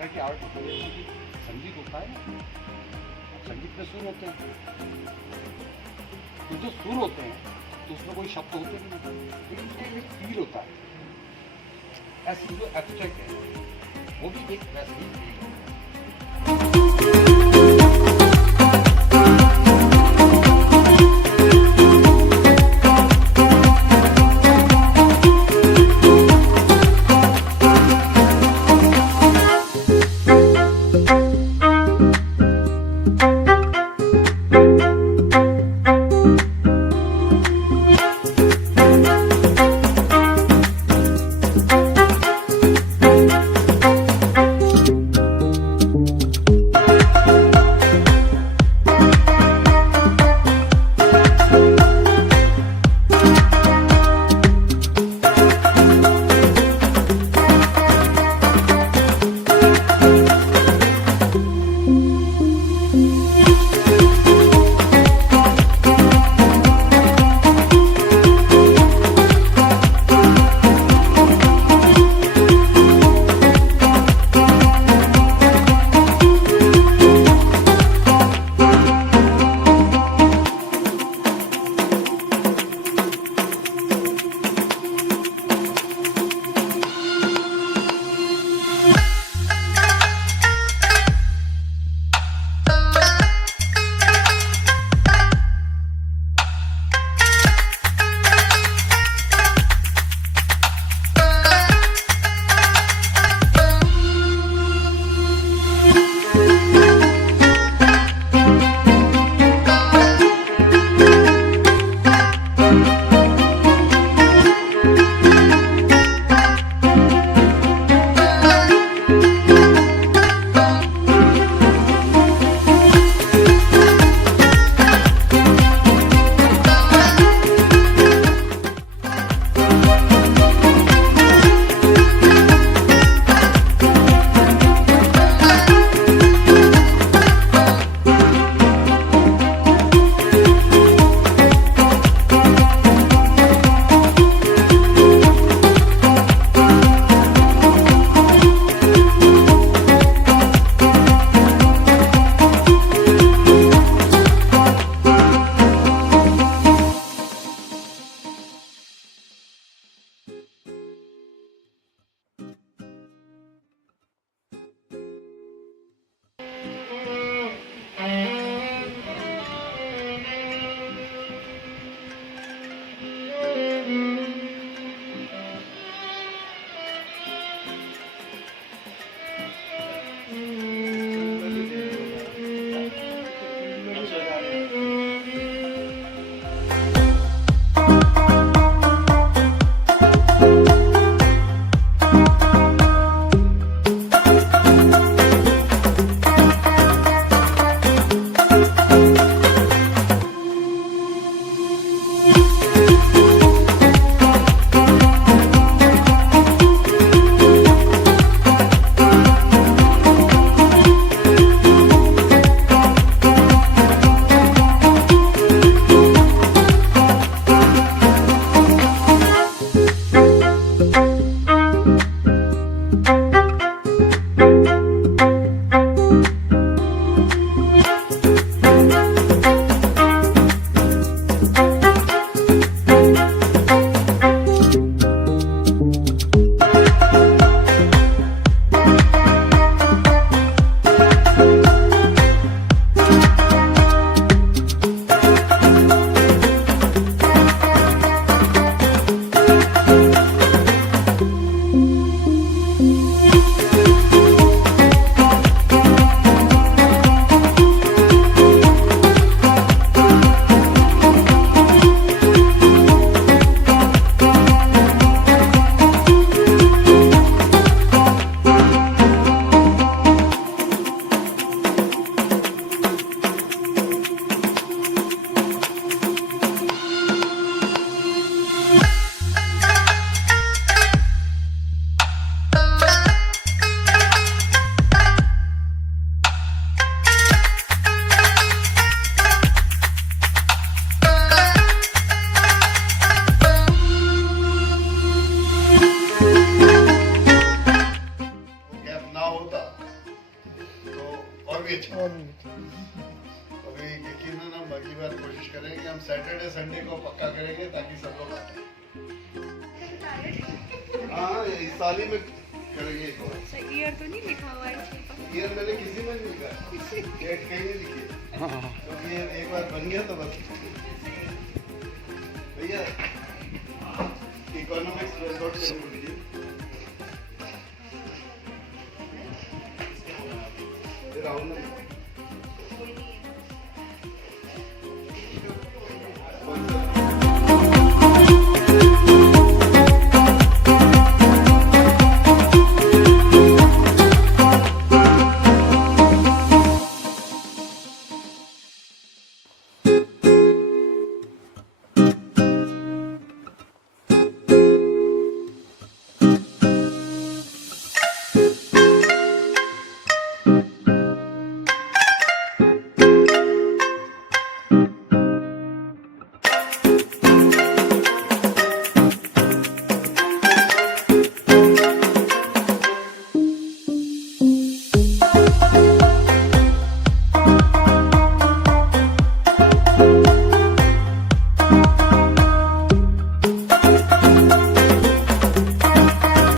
तरह की आर्ट होती है, जैसे कि संगीत होता है ना, संगीत में सुर होते हैं, तो जो सुर होते हैं तो उसमें कोई शब्द होते नहीं, लेकिन उसमें एक फील होता है। ऐसे जो एब्स्ट्रैक्ट है वो भी एक वैसे ही फील है। होता भी अच्छा। अभी यकीनन हम अगली बार कोशिश करेंगे, हम सैटरडे संडे को पक्का करेंगे ताकि सब लोग आते हैं। हाँ इस साल ही में करेंगे एक और। ईयर तो नहीं लिखा हुआ है इसमें पर। ईयर मैंने किसी में नहीं लिखा, डेट कहीं नहीं लिखी, तो ये एक बार बन गया तो बस। भैया इकोनॉमिक्स नोट कर लीजिए। राहुल